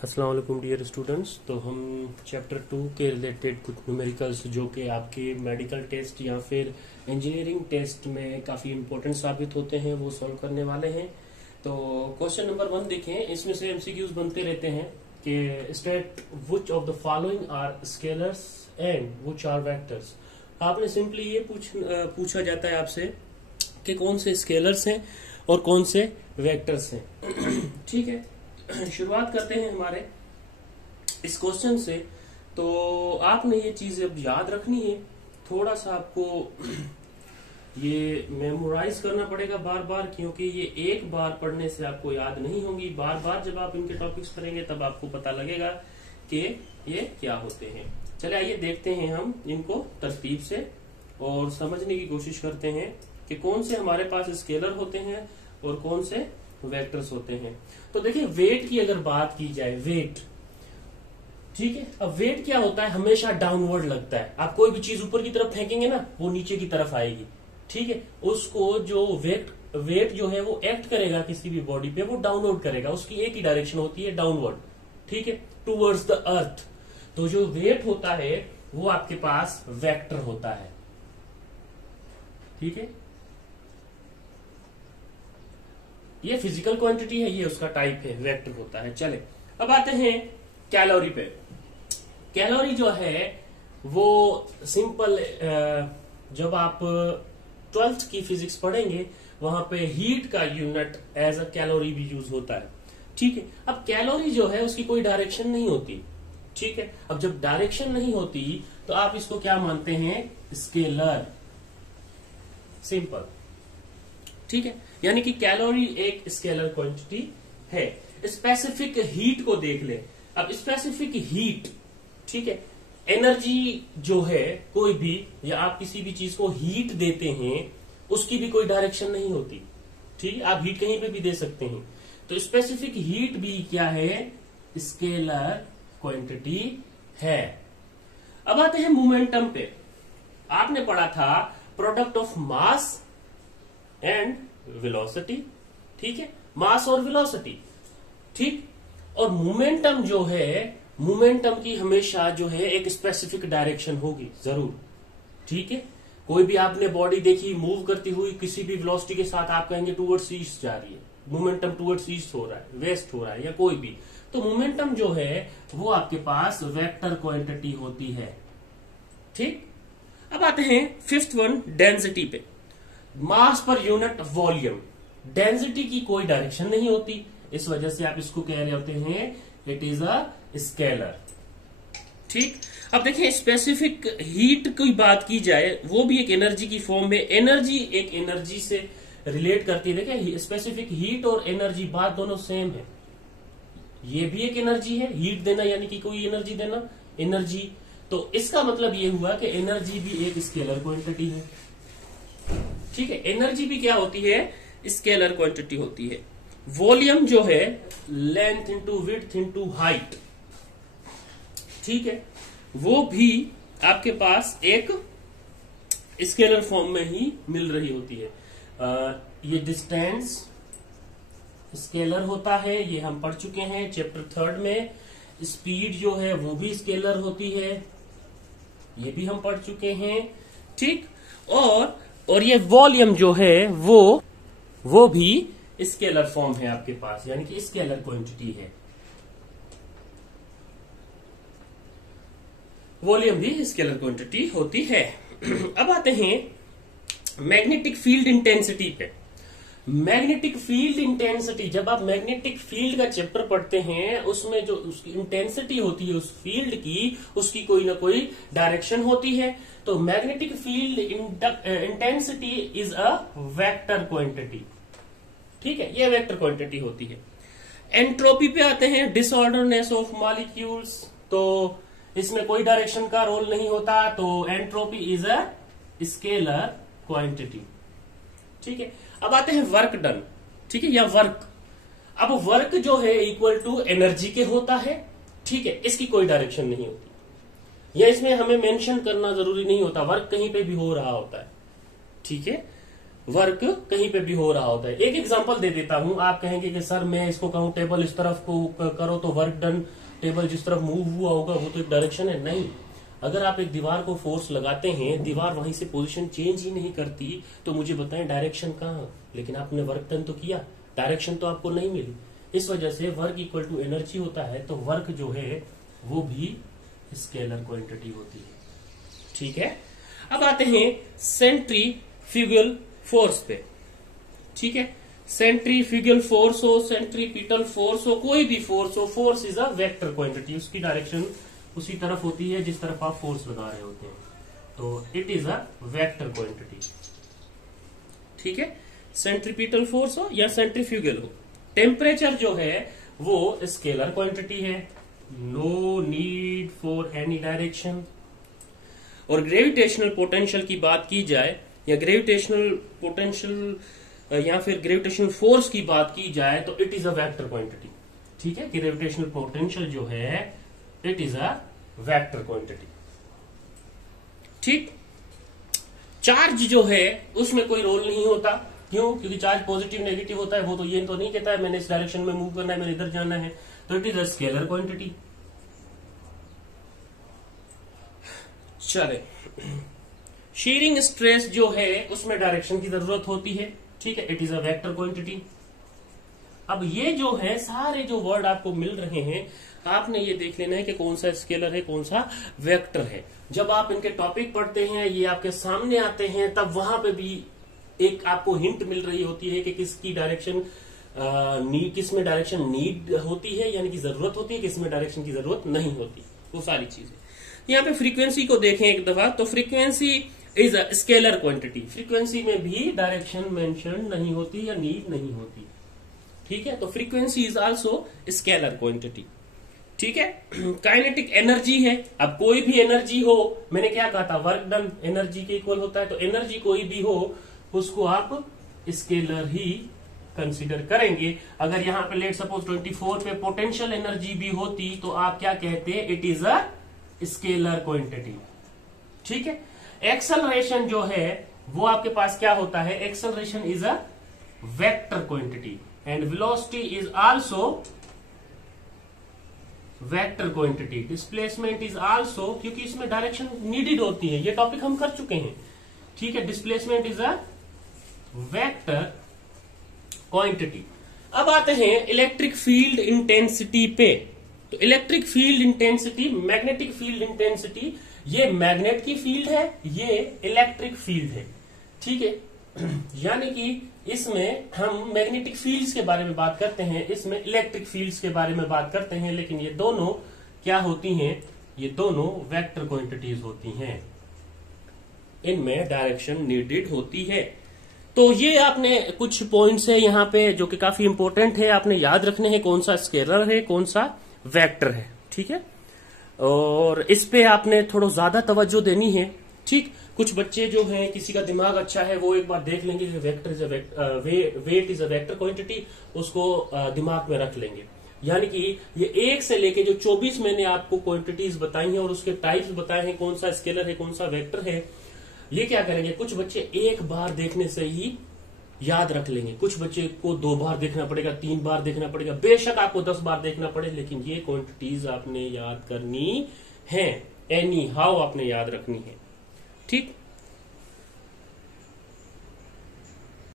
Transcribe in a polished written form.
अस्सलाम वालेकुम dear students. तो हम चैप्टर 2 के रिलेटेड कुछ न्यूमेरिकल्स जो कि आपके मेडिकल टेस्ट या फिर इंजीनियरिंग टेस्ट में काफ़ी इंपॉर्टेंट साबित होते हैं वो सॉल्व करने वाले हैं। तो क्वेश्चन नंबर 1 देखें, इसमें से एमसीक्यूज बनते रहते हैं कि state which of the following are scalars and which are vectors. आपने सिंपली ये पूछा जाता है आपसे कि कौन से स्केलर्स हैं और कौन से वेक्टर्स हैं। ठीक है, शुरुआत करते हैं हमारे इस क्वेश्चन से। तो आपने ये चीज अब याद रखनी है, थोड़ा सा आपको ये मेमोराइज करना पड़ेगा बार बार, क्योंकि ये एक बार पढ़ने से आपको याद नहीं होंगी। बार बार जब आप इनके टॉपिक्स पढ़ेंगे तब आपको पता लगेगा कि ये क्या होते हैं। चले आइए देखते हैं हम इनको तरतीब से और समझने की कोशिश करते हैं कि कौन से हमारे पास स्केलर होते हैं और कौन से वेक्टर्स होते हैं। तो देखिए, वेट की अगर बात की जाए, वेट, ठीक है, अब वेट क्या होता है, हमेशा डाउनवर्ड लगता है। आप कोई भी चीज ऊपर की तरफ फेंकेंगे ना, वो नीचे की तरफ आएगी। ठीक है, उसको जो वेट जो है वो एक्ट करेगा किसी भी बॉडी पे, वो डाउनवर्ड करेगा। उसकी एक ही डायरेक्शन होती है, डाउनवर्ड, ठीक है, टूवर्ड्स द अर्थ। तो जो वेट होता है वो आपके पास वेक्टर होता है। ठीक है, ये फिजिकल क्वांटिटी है, ये उसका टाइप है, वेक्टर होता है। चले अब आते हैं कैलोरी पे। कैलोरी जो है वो सिंपल, जब आप 12th की फिजिक्स पढ़ेंगे वहां पे हीट का यूनिट एज अ कैलोरी भी यूज होता है। ठीक है, अब कैलोरी जो है उसकी कोई डायरेक्शन नहीं होती। ठीक है, अब जब डायरेक्शन नहीं होती तो आप इसको क्या मानते हैं, स्केलर, सिंपल। ठीक है, यानी कि कैलोरी एक स्केलर क्वांटिटी है। स्पेसिफिक हीट को देख ले। अब स्पेसिफिक हीट, ठीक है, एनर्जी जो है कोई भी, या आप किसी भी चीज को हीट देते हैं उसकी भी कोई डायरेक्शन नहीं होती। ठीक है, आप हीट कहीं पे भी दे सकते हैं। तो स्पेसिफिक हीट भी क्या है, स्केलर क्वांटिटी है। अब आते हैं मोमेंटम पे। आपने पढ़ा था product of mass and velocity. ठीक है, मास और वेलोसिटी, ठीक। और मोमेंटम जो है, मोमेंटम की हमेशा जो है एक स्पेसिफिक डायरेक्शन होगी जरूर। ठीक है, कोई भी आपने बॉडी देखी मूव करती हुई किसी भी वेलोसिटी के साथ, आप कहेंगे टूवर्ड्स ईस्ट जा रही है, मोमेंटम टूवर्ड्स ईस्ट हो रहा है, वेस्ट हो रहा है, या कोई भी। तो मोमेंटम जो है वो आपके पास वेक्टर क्वांटिटी होती है। ठीक, अब आते हैं फिफ्थ वन, डेंसिटी पे। मास पर यूनिट वॉल्यूम। डेंसिटी की कोई डायरेक्शन नहीं होती, इस वजह से आप इसको कह रहे होते हैं इट इज अ स्केलर। ठीक, अब देखिए स्पेसिफिक हीट की बात की जाए, वो भी एक एनर्जी की फॉर्म में, एनर्जी एक एनर्जी से रिलेट करती है। देखिए स्पेसिफिक हीट और एनर्जी बात दोनों सेम है। ये भी एक एनर्जी है, हीट देना यानी कि कोई एनर्जी देना, एनर्जी। तो इसका मतलब ये हुआ कि एनर्जी भी एक स्केलर क्वांटिटी है। ठीक है, एनर्जी भी क्या होती है, स्केलर क्वांटिटी होती है। वॉल्यूम जो है length into width into height, ठीक है, वो भी आपके पास एक स्केलर फॉर्म में ही मिल रही होती है। ये डिस्टेंस स्केलर होता है, ये हम पढ़ चुके हैं चैप्टर 3 में। स्पीड जो है वो भी स्केलर होती है, ये भी हम पढ़ चुके हैं। ठीक, और ये वॉल्यूम जो है वो भी स्केलर फॉर्म है आपके पास, यानी कि स्केलर क्वांटिटी है। वॉल्यूम भी स्केलर क्वांटिटी होती है। अब आते हैं मैग्नेटिक फील्ड इंटेंसिटी पे। मैग्नेटिक फील्ड इंटेंसिटी, जब आप मैग्नेटिक फील्ड का चैप्टर पढ़ते हैं उसमें जो उसकी इंटेंसिटी होती है उस फील्ड की, उसकी कोई ना कोई डायरेक्शन होती है। तो magnetic field intensity is a vector quantity. ठीक है, ये वेक्टर क्वांटिटी होती है। एंट्रोपी पे आते हैं, डिसऑर्डरनेस ऑफ मॉलिक्यूल्स। तो इसमें कोई डायरेक्शन का रोल नहीं होता, तो entropy is a scalar quantity. ठीक है, अब आते हैं वर्क डन। ठीक है, या वर्क। अब वर्क जो है इक्वल टू एनर्जी के होता है। ठीक है, इसकी कोई डायरेक्शन नहीं होती, या इसमें हमें मेंशन करना जरूरी नहीं होता, वर्क कहीं पे भी हो रहा होता है। ठीक है, वर्क कहीं पे भी हो रहा होता है। एक एग्जांपल दे देता हूं, आप कहेंगे कि सर मैं इसको कहूं टेबल इस तरफ को करो तो वर्क डन, टेबल जिस तरफ मूव हुआ होगा वो तो एक डायरेक्शन है। नहीं, अगर आप एक दीवार को फोर्स लगाते हैं, दीवार वहीं से पोजीशन चेंज ही नहीं करती, तो मुझे बताएं डायरेक्शन कहाँ। लेकिन आपने वर्क डन तो किया, डायरेक्शन तो आपको नहीं मिली। इस वजह से वर्क इक्वल टू एनर्जी होता है, तो वर्क जो है वो भी स्केलर क्वांटिटी होती है। ठीक है, अब आते हैं सेंट्रीफ्यूगल फोर्स पे। ठीक है, सेंट्रीफ्यूगल फोर्स हो, सेंट्रीपिटल फोर्स हो, कोई भी फोर्स हो, force is a vector quantity. उसकी डायरेक्शन उसी तरफ होती है जिस तरफ आप फोर्स लगा रहे होते हैं, तो it is a vector quantity. ठीक है, सेंट्रीपिटल फोर्स हो या सेंट्रीफ्यूगल हो। टेम्परेचर जो है वो स्केलर क्वांटिटी है, no need for any direction. और ग्रेविटेशनल पोटेंशियल की बात की जाए, या ग्रेविटेशनल पोटेंशियल या फिर ग्रेविटेशनल फोर्स की बात की जाए, तो it is a vector quantity. ठीक है, ग्रेविटेशनल पोटेंशियल जो है it is a vector quantity. ठीक, चार्ज जो है उसमें कोई रोल नहीं होता। क्यों? क्योंकि चार्ज पॉजिटिव नेगेटिव होता है, वो तो ये तो नहीं कहता है मैंने इस डायरेक्शन में मूव करना है, मैंने इधर जाना है, तो it is a scalar quantity. चले, शीयरिंग स्ट्रेस जो है उसमें डायरेक्शन की जरूरत होती है। ठीक है, it is a vector quantity. अब ये जो है सारे जो वर्ड आपको मिल रहे हैं, आपने ये देख लेना है कि कौन सा स्केलर है, कौन सा वेक्टर है। जब आप इनके टॉपिक पढ़ते हैं, ये आपके सामने आते हैं, तब वहां पे भी एक आपको हिंट मिल रही होती है कि किसकी डायरेक्शन किस में डायरेक्शन नीड होती है, यानी कि जरूरत होती है, किस में डायरेक्शन की जरूरत नहीं होती, वो सारी चीजें। यहाँ पे फ्रीक्वेंसी को देखें एक दफा, तो frequency is a scalar quantity. Frequency में भी डायरेक्शन मेंशन नहीं होती या नीड नहीं होती। ठीक है, तो frequency is also scalar quantity. ठीक है, काइनेटिक एनर्जी है। अब कोई भी एनर्जी हो, मैंने क्या कहा था, वर्क डन एनर्जी के इक्वल होता है, तो एनर्जी कोई भी हो उसको आप स्केलर ही कंसीडर करेंगे। अगर यहां पे लेट सपोज 24 पे पोटेंशियल एनर्जी भी होती तो आप क्या कहते हैं, it is a scalar quantity. ठीक है, एक्सेलरेशन जो है वो आपके पास क्या होता है, acceleration is a vector quantity and velocity is also vector quantity. Displacement is also, क्योंकि इसमें डायरेक्शन नीडेड होती है, ये टॉपिक हम कर चुके हैं। ठीक है, displacement is a vector quantity. अब आते हैं इलेक्ट्रिक फील्ड इंटेंसिटी पे। तो electric field intensity, magnetic field intensity, ये मैग्नेट की फील्ड है, ये इलेक्ट्रिक फील्ड है। ठीक है, यानी कि इसमें हम मैग्नेटिक फील्ड्स के बारे में बात करते हैं, इसमें इलेक्ट्रिक फील्ड्स के बारे में बात करते हैं, लेकिन ये दोनों क्या होती हैं, ये दोनों वेक्टर क्वांटिटीज होती हैं, इनमें डायरेक्शन नीडेड होती है। तो ये आपने कुछ पॉइंट्स है यहाँ पे जो कि काफी इंपॉर्टेंट है, आपने याद रखने हैं, कौन सा स्केलर है, कौन सा वेक्टर है। ठीक है, और इस पे आपने थोड़ा ज्यादा तवज्जो देनी है। ठीक, कुछ बच्चे जो हैं, किसी का दिमाग अच्छा है, वो एक बार देख लेंगे कि vector is weight is a vector quantity, उसको दिमाग में रख लेंगे। यानी कि ये 1 से लेके जो 24 मैंने आपको क्वांटिटीज बताई हैं और उसके टाइप्स बताए हैं, कौन सा स्केलर है, कौन सा वेक्टर है, ये क्या करेंगे, कुछ बच्चे एक बार देखने से ही याद रख लेंगे, कुछ बच्चे को 2 बार देखना पड़ेगा, 3 बार देखना पड़ेगा, बेशक आपको 10 बार देखना पड़े, लेकिन ये क्वांटिटीज आपने याद करनी है, एनी हाउ आपने याद रखनी है। ठीक,